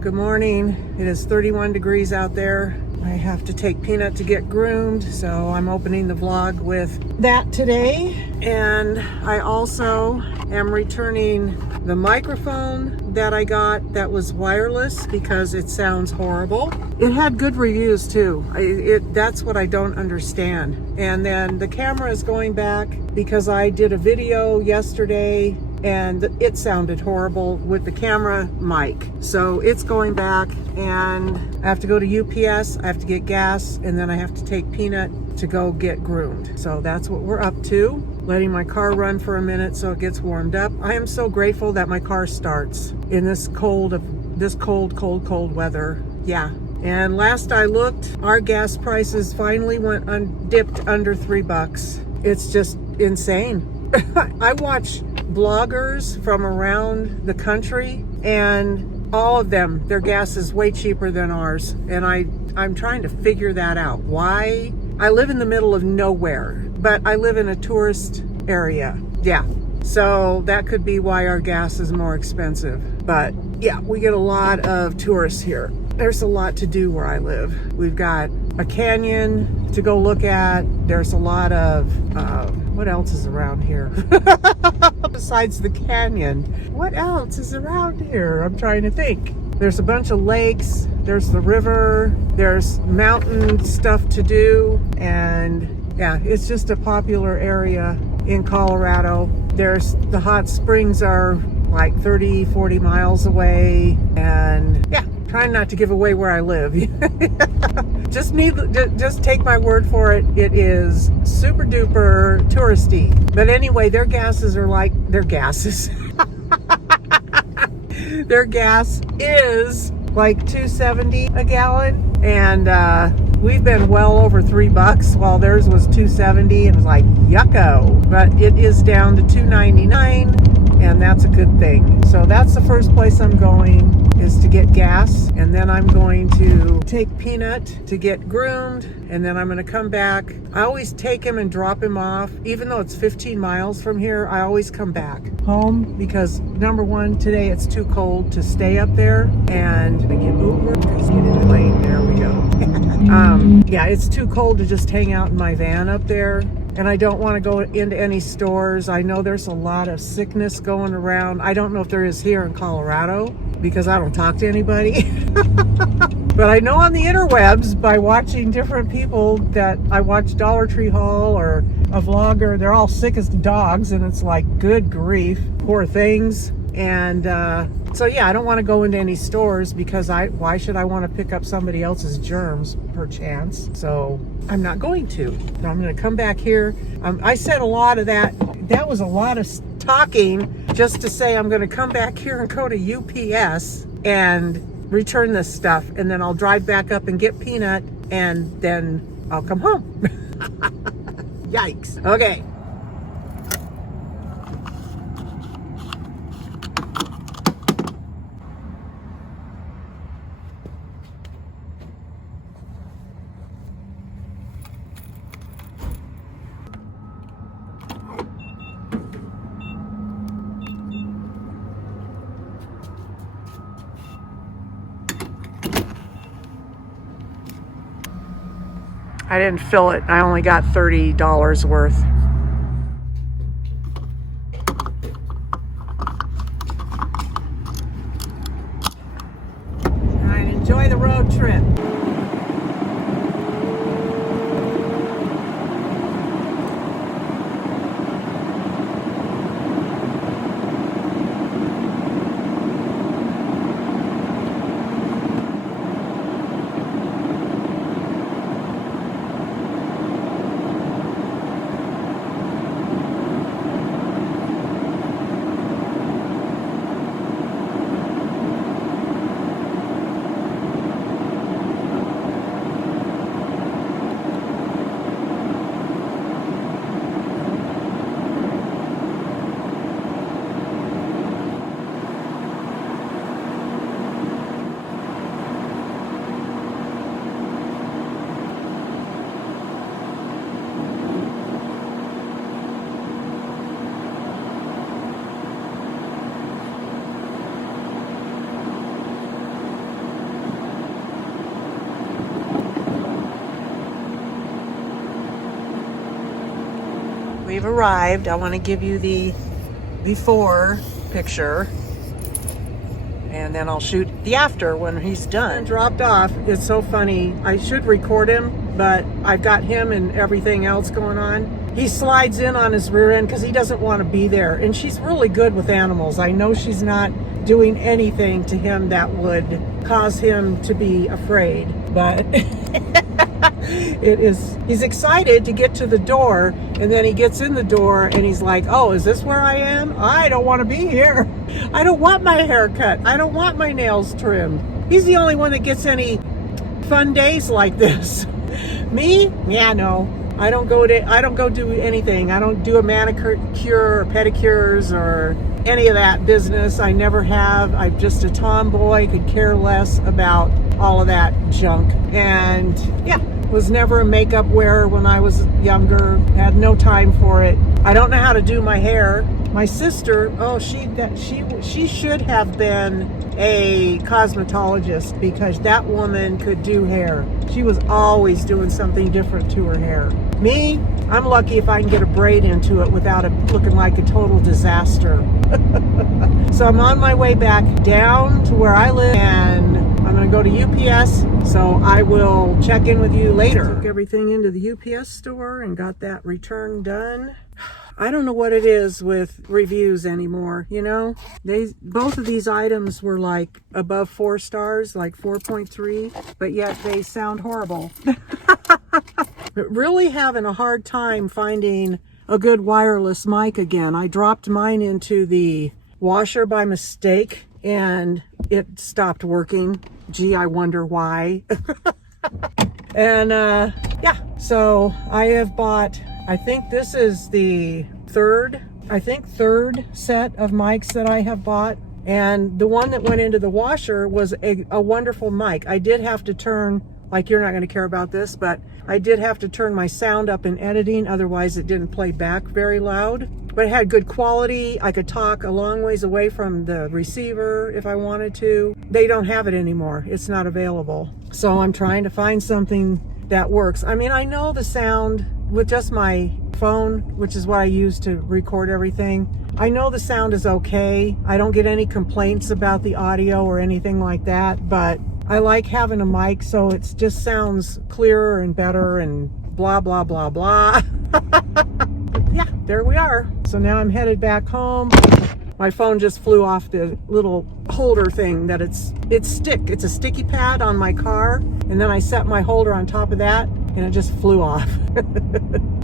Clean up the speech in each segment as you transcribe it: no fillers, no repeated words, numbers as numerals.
Good morning. It is 31 degrees out there. I have to take Peanut to get groomed, so I'm opening the vlog with that today. And I also am returning the microphone that I got that was wireless because it sounds horrible. It had good reviews too. That's what I don't understand. And then the camera is going back because I did a video yesterday and it sounded horrible with the camera mic. So it's going back and I have to go to UPS, I have to get gas, and then I have to take Peanut to go get groomed. So that's what we're up to. Letting my car run for a minute so it gets warmed up. I am so grateful that my car starts in this cold weather. Yeah. And last I looked, our gas prices finally dipped under $3. It's just insane. I watch bloggers from around the country and all of them, their gas is way cheaper than ours. And I'm trying to figure that out. Why? I live in the middle of nowhere, but I live in a tourist area. Yeah. So that could be why our gas is more expensive. But yeah, we get a lot of tourists here. There's a lot to do where I live. We've got a canyon to go look at. There's a lot of, what else is around here? Besides the canyon, what else is around here? I'm trying to think. There's a bunch of lakes. There's the river. There's mountain stuff to do. And yeah, it's just a popular area in Colorado. There's the hot springs are like 30, 40 miles away. And yeah, trying not to give away where I live. Just take my word for it. It is super duper touristy. But anyway, their gases are like their gases. Their gas is like $2.70 a gallon, and we've been well over $3 while theirs was $2.70. It was like yucko, but it is down to $2.99, and that's a good thing. So that's the first place I'm going, is to get gas, and then I'm going to take Peanut to get groomed, and then I'm going to come back. I always take him and drop him off. Even though it's 15 miles from here, I always come back home because number one, today it's too cold to stay up there, and I get Uber. Let's get in the lane. There we go. Yeah, it's too cold to just hang out in my van up there. And I don't want to go into any stores. I know there's a lot of sickness going around. I don't know if there is here in Colorado because I don't talk to anybody. But I know on the interwebs by watching different people that I watch Dollar Tree Haul or a vlogger, they're all sick as dogs, and it's like, good grief, poor things. And so yeah, I don't want to go into any stores because why should I want to pick up somebody else's germs perchance? So I'm not going to. I'm going to come back here. I said a lot of that. That was a lot of talking just to say I'm going to come back here and go to UPS and return this stuff, and then I'll drive back up and get Peanut, and then I'll come home. Yikes. Okay. I didn't fill it. I only got $30 worth. All right, enjoy the road trip. we've arrived. I want to give you the before picture, and then I'll shoot the after when he's done. Dropped off. It's so funny. I should record him, but I've got him and everything else going on. He slides in on his rear end because he doesn't want to be there. And she's really good with animals. I know she's not doing anything to him that would cause him to be afraid, but he's excited to get to the door, and then he gets in the door and he's like, oh, is this where I am? I don't want to be here. I don't want my hair cut. I don't want my nails trimmed. He's the only one that gets any fun days like this. Me? Yeah, no. I don't go do anything. I don't do a manicure or pedicures or any of that business. I never have. I'm just a tomboy, could care less about all of that junk. And yeah, was never a makeup wearer when I was younger. Had no time for it. I don't know how to do my hair. My sister, she should have been a cosmetologist, because that woman could do hair. She was always doing something different to her hair. Me, I'm lucky if I can get a braid into it without it looking like a total disaster. So I'm on my way back down to where I live, and I'm going to go to UPS, so I will check in with you later. Took everything into the UPS store and got that return done. I don't know what it is with reviews anymore, you know? Both of these items were like above 4 stars, like 4.3, but yet they sound horrible. But really having a hard time finding a good wireless mic again. I dropped mine into the washer by mistake and it stopped working. Gee, I wonder why. And yeah, so I have bought, I think this is the third set of mics that I have bought. And the one that went into the washer was a wonderful mic. I did have to turn, like, you're not going to care about this, but I did have to turn my sound up in editing. Otherwise it didn't play back very loud, but it had good quality. I could talk a long ways away from the receiver if I wanted to. They don't have it anymore. It's not available. So I'm trying to find something that works. I mean, I know the sound with just my phone, which is what I use to record everything. I know the sound is okay. I don't get any complaints about the audio or anything like that, but I like having a mic so it just sounds clearer and better and blah, blah, blah, blah. Yeah, there we are. So now I'm headed back home. My phone just flew off the little holder thing that it's a sticky pad on my car. And then I set my holder on top of that and it just flew off.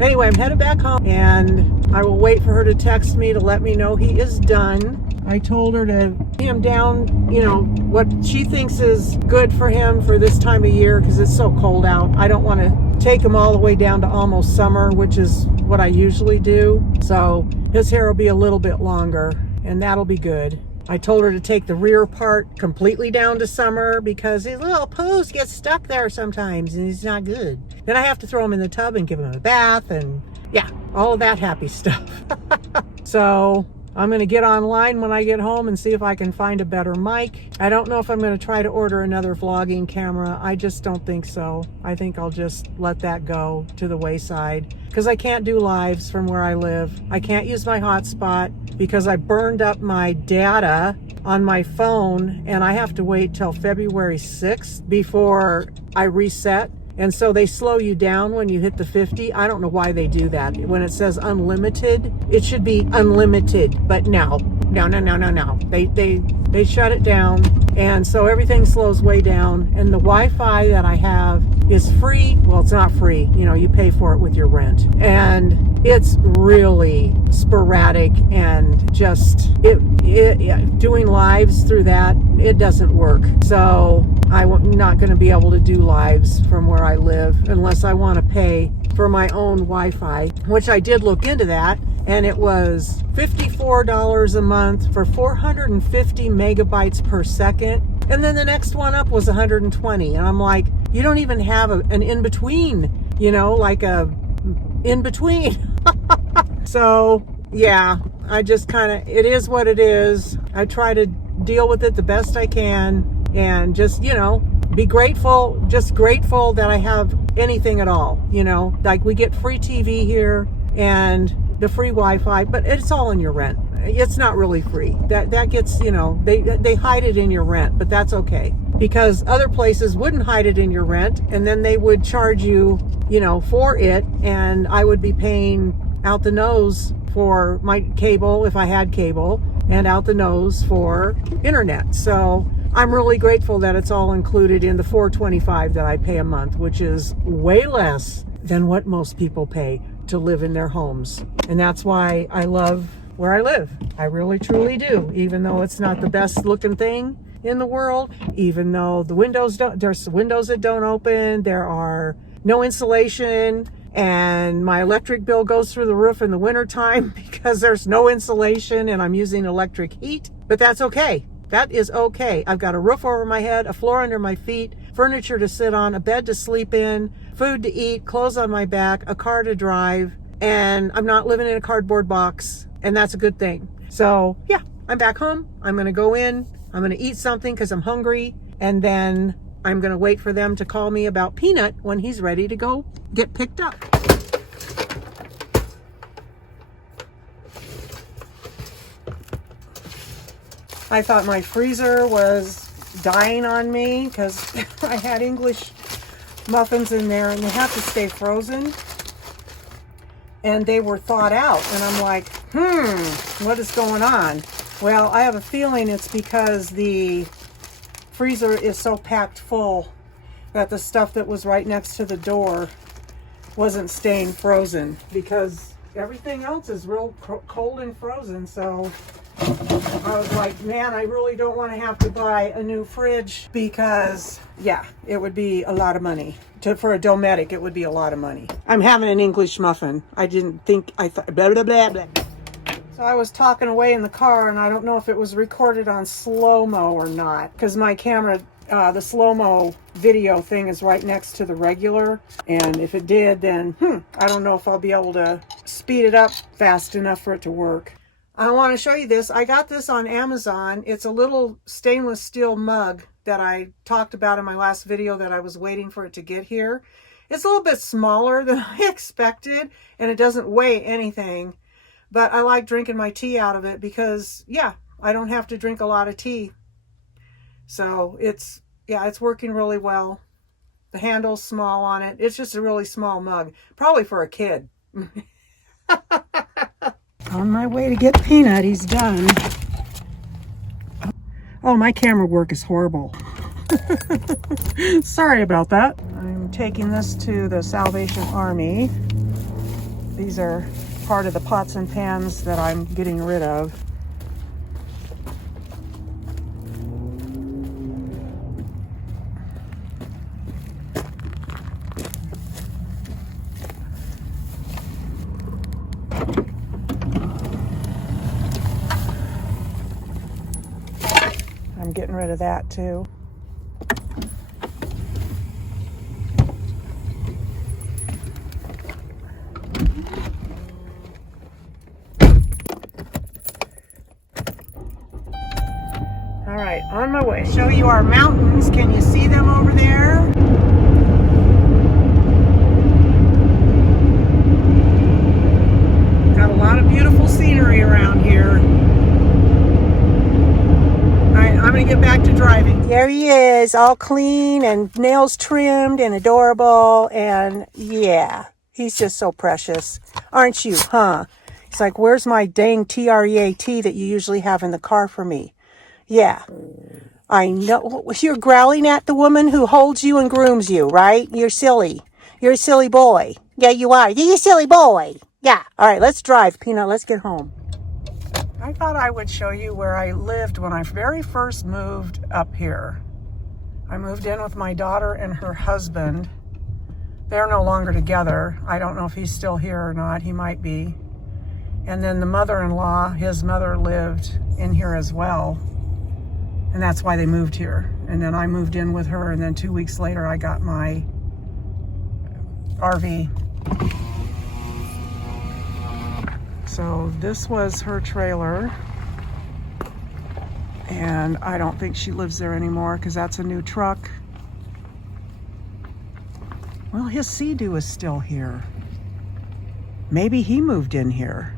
Anyway, I'm headed back home and I will wait for her to text me to let me know he is done. I told her to put him down, you know, what she thinks is good for him for this time of year because it's so cold out. I don't want to take him all the way down to almost summer, which is what I usually do. So his hair will be a little bit longer and that'll be good. I told her to take the rear part completely down to summer because his little poos get stuck there sometimes and it's not good. Then I have to throw him in the tub and give him a bath and yeah, all of that happy stuff. So I'm going to get online when I get home and see if I can find a better mic. I don't know if I'm going to try to order another vlogging camera. I just don't think so. I think I'll just let that go to the wayside because I can't do lives from where I live. I can't use my hotspot because I burned up my data on my phone and I have to wait till February 6th before I reset. And so they slow you down when you hit the 50. I don't know why they do that. When it says unlimited, it should be unlimited. But no. They shut it down. And so everything slows way down. And the Wi-Fi that I have is free. Well, it's not free. You know, you pay for it with your rent. And it's really sporadic and just doing lives through that, it doesn't work. So I'm not going to be able to do lives from where I live unless I want to pay for my own Wi-Fi, which I did look into that, and it was $54 a month for 450 megabytes per second. And then the next one up was 120. And I'm like, you don't even have an in-between, you know, like a in-between. So yeah, I just it is what it is. I try to deal with it the best I can and just, you know, be grateful, just grateful that I have anything at all, you know, like we get free TV here and the free Wi-Fi, but it's all in your rent. It's not really free. That gets, you know, they hide it in your rent, but that's okay. Because other places wouldn't hide it in your rent, and then they would charge you, you know, for it, and I would be paying out the nose for my cable if I had cable, and out the nose for internet. So I'm really grateful that it's all included in the $425 that I pay a month, which is way less than what most people pay to live in their homes. And that's why I love where I live. I really truly do, even though it's not the best looking thing in the world, even though there's windows that don't open, there are no insulation, and my electric bill goes through the roof in the wintertime because there's no insulation and I'm using electric heat. But that's okay. That is okay. I've got a roof over my head, a floor under my feet, furniture to sit on, a bed to sleep in, food to eat, clothes on my back, a car to drive, and I'm not living in a cardboard box, and that's a good thing. So yeah, I'm back home. I'm going to go in. I'm going to eat something because I'm hungry, and then I'm going to wait for them to call me about Peanut when he's ready to go get picked up. I thought my freezer was dying on me because I had English muffins in there and they have to stay frozen. And they were thawed out. And I'm like, what is going on? Well, I have a feeling it's because the freezer is so packed full that the stuff that was right next to the door wasn't staying frozen, because everything else is real cold and frozen. So I was like, man, I really don't want to have to buy a new fridge, because yeah, it would be a lot of money. For a Dometic, it would be a lot of money. I'm having an English muffin. I thought blah, blah, blah, blah. So I was talking away in the car, and I don't know if it was recorded on slow-mo or not, because my camera, the slow-mo video thing is right next to the regular. And if it did, then I don't know if I'll be able to speed it up fast enough for it to work. I want to show you this. I got this on Amazon. It's a little stainless steel mug that I talked about in my last video that I was waiting for it to get here. It's a little bit smaller than I expected, and it doesn't weigh anything. But I like drinking my tea out of it because, yeah, I don't have to drink a lot of tea. So it's working really well. The handle's small on it. It's just a really small mug, probably for a kid. On my way to get Peanut. He's done. Oh, my camera work is horrible. Sorry about that. I'm taking this to the Salvation Army. These are part of the pots and pans that I'm getting rid of. I'm getting rid of that too. All right, on my way. Show you our mountains. Can you see them over there? Got a lot of beautiful scenery around here. I'm going to get back to driving. There he is, all clean and nails trimmed and adorable. And yeah, he's just so precious. Aren't you, huh? He's like, where's my dang TREAT that you usually have in the car for me? Yeah, I know. You're growling at the woman who holds you and grooms you, right? You're silly. You're a silly boy. Yeah, you are. You're a silly boy. Yeah. All right, let's drive, Peanut. Let's get home. I thought I would show you where I lived when I very first moved up here. I moved in with my daughter and her husband. They're no longer together. I don't know if he's still here or not. He might be. And then the mother-in-law, his mother, lived in here as well. And that's why they moved here. And then I moved in with her, and then 2 weeks later I got my RV. So this was her trailer, and I don't think she lives there anymore because that's a new truck. Well, his Sea-Doo is still here. Maybe he moved in here.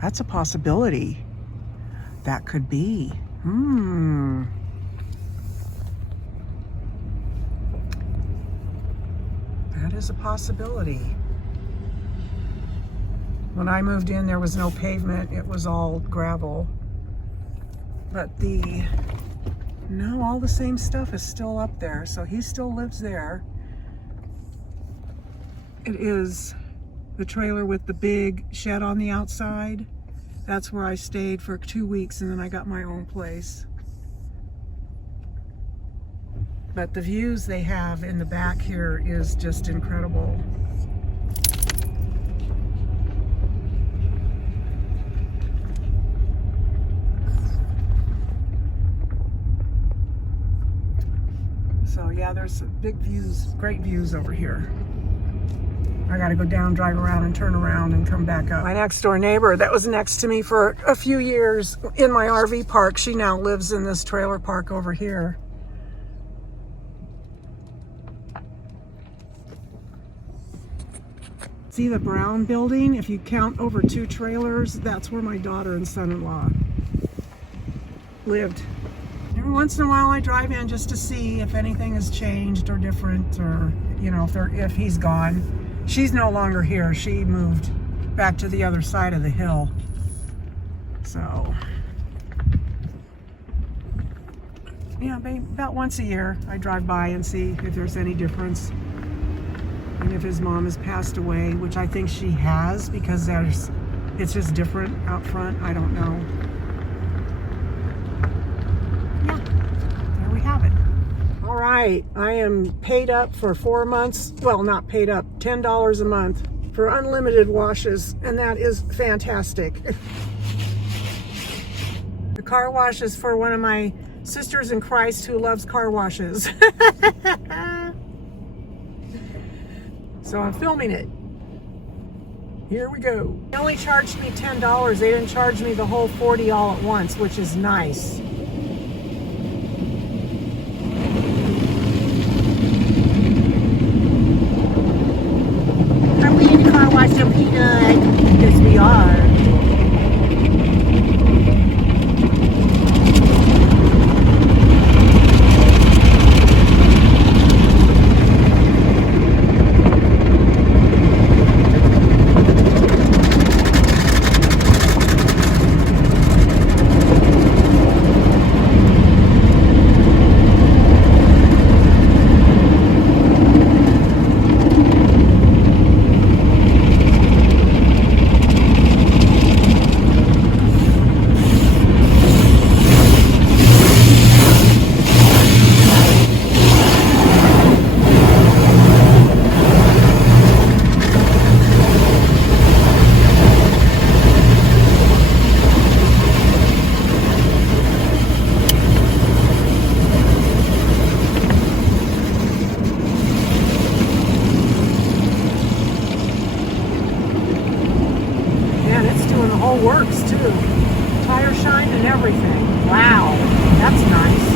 That's a possibility. That could be. That is a possibility. When I moved in, there was no pavement. It was all gravel. But no, all the same stuff is still up there. So he still lives there. It is the trailer with the big shed on the outside. That's where I stayed for 2 weeks, and then I got my own place. But the views they have in the back here is just incredible. So yeah, there's big views, great views over here. I gotta go down, drive around, and turn around and come back up. My next door neighbor that was next to me for a few years in my RV park, she now lives in this trailer park over here. See the brown building? If you count over 2 trailers, that's where my daughter and son-in-law lived. Every once in a while I drive in just to see if anything has changed or different, or you know, if he's gone. She's no longer here. She moved back to the other side of the hill. So yeah, about once a year I drive by and see if there's any difference. And if his mom has passed away, which I think she has, because it's just different out front. I don't know. Yeah, there we have it. All right, I am paid up for 4 months. Well, not paid up, $10 a month for unlimited washes, and that is fantastic. The car wash is for one of my sisters in Christ who loves car washes. So I'm filming it. Here we go. They only charged me $10. They didn't charge me the whole $40 all at once, which is nice. Are we in the car wash, some peanut? Yes, we are. Works too. Tire shine and everything. Wow, that's nice.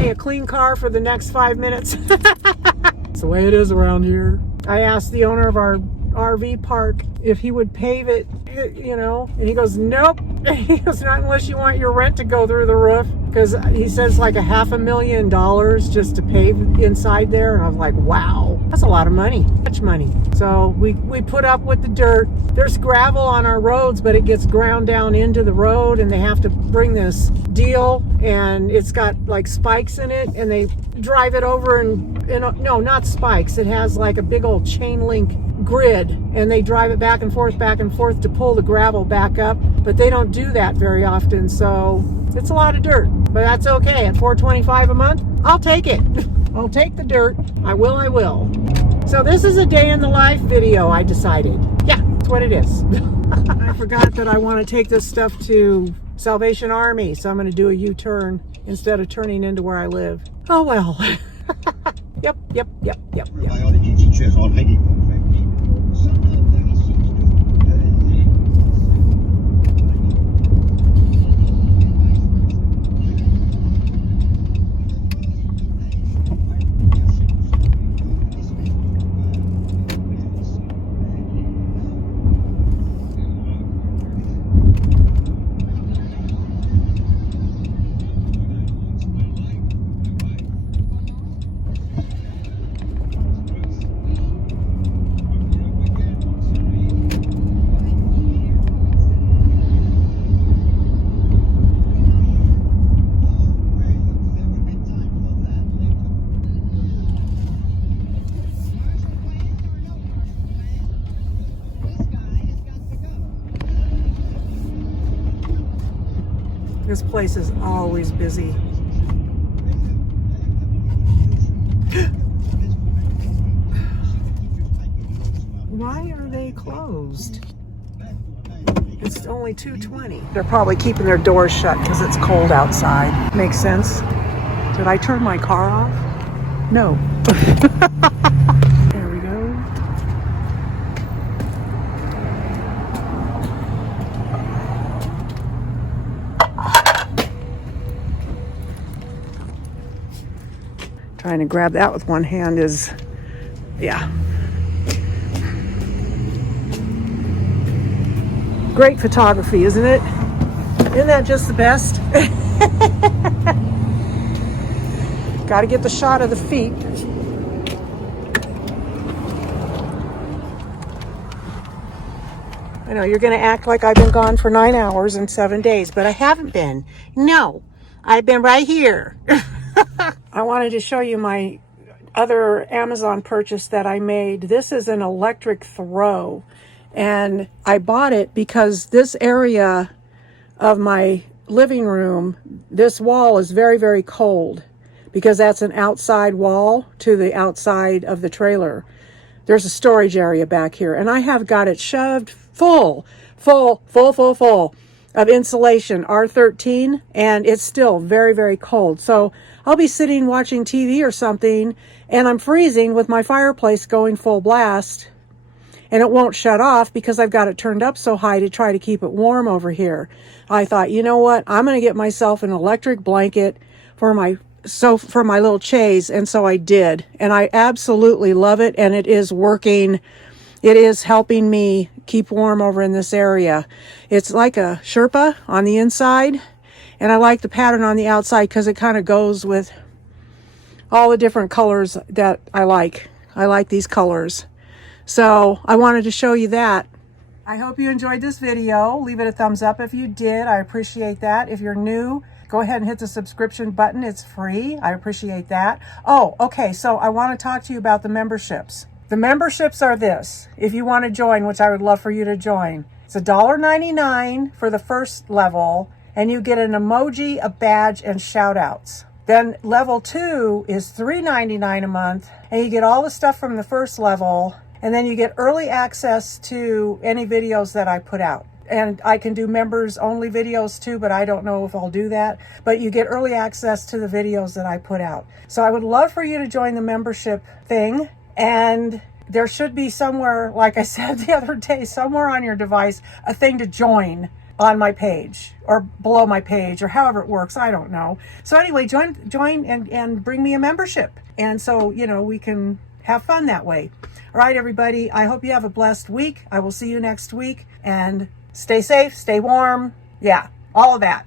Hey, a clean car for the next 5 minutes. The way it is around here. I asked the owner of our RV park if he would pave it, you know, and he goes, nope. He goes, not unless you want your rent to go through the roof, because he says like $500,000 just to pave inside there. And I was like, wow, that's a lot of money, much money. So we put up with the dirt. There's gravel on our roads, but it gets ground down into the road, and they have to bring this deal, and it's got like spikes in it, and they drive it over and no, not spikes. It has like a big old chain link grid, and they drive it back and forth to pull the gravel back up, but they don't do that very often, so it's a lot of dirt, but that's okay. At $425 a month, I'll take it. I'll take the dirt. I will. So this is a day in the life video, I decided. Yeah, that's what it is. I forgot that I want to take this stuff to Salvation Army, so I'm going to do a U-turn instead of turning into where I live. Oh well. Yep. Biology teachers already confirmed. Somehow very seems This place is always busy. Why are they closed? It's only 2:20. They're probably keeping their doors shut because it's cold outside. Makes sense. Did I turn my car off? No. There we go. Trying to grab that with one hand is, yeah. Great photography, isn't it? Isn't that just the best? Got to get the shot of the feet. I know you're going to act like I've been gone for 9 hours and 7 days, but I haven't been. No, I've been right here. I wanted to show you my other Amazon purchase that I made. This is an electric throw, and I bought it because this area of my living room, this wall is very, very cold because that's an outside wall to the outside of the trailer. There's a storage area back here, and I have got it shoved full of insulation, R13, and it's still very, very cold. So I'll be sitting watching TV or something, and I'm freezing with my fireplace going full blast, and it won't shut off because I've got it turned up so high to try to keep it warm over here. I thought, you know what? I'm going to get myself an electric blanket for my little chaise, and so I did. And I absolutely love it, and it is working. It is helping me keep warm over in this area. It's like a Sherpa on the inside, and I like the pattern on the outside because it kind of goes with all the different colors that I like. I like these colors. So I wanted to show you that. I hope you enjoyed this video. Leave it a thumbs up if you did. I appreciate that. If you're new, go ahead and hit the subscription button. It's free. I appreciate that. Oh, okay. So I want to talk to you about the memberships. The memberships are this. If you want to join, which I would love for you to join, it's $1.99 for the first level, and you get an emoji, a badge, and shout outs. Then level 2 is $3.99 a month, and you get all the stuff from the first level, and then you get early access to any videos that I put out. And I can do members only videos too, but I don't know if I'll do that. But you get early access to the videos that I put out. So I would love for you to join the membership thing. And there should be somewhere, like I said the other day, somewhere on your device, a thing to join on my page or below my page or however it works. I don't know. So anyway, join and bring me a membership. And so, you know, we can have fun that way. All right, everybody. I hope you have a blessed week. I will see you next week, and stay safe, stay warm. Yeah, all of that.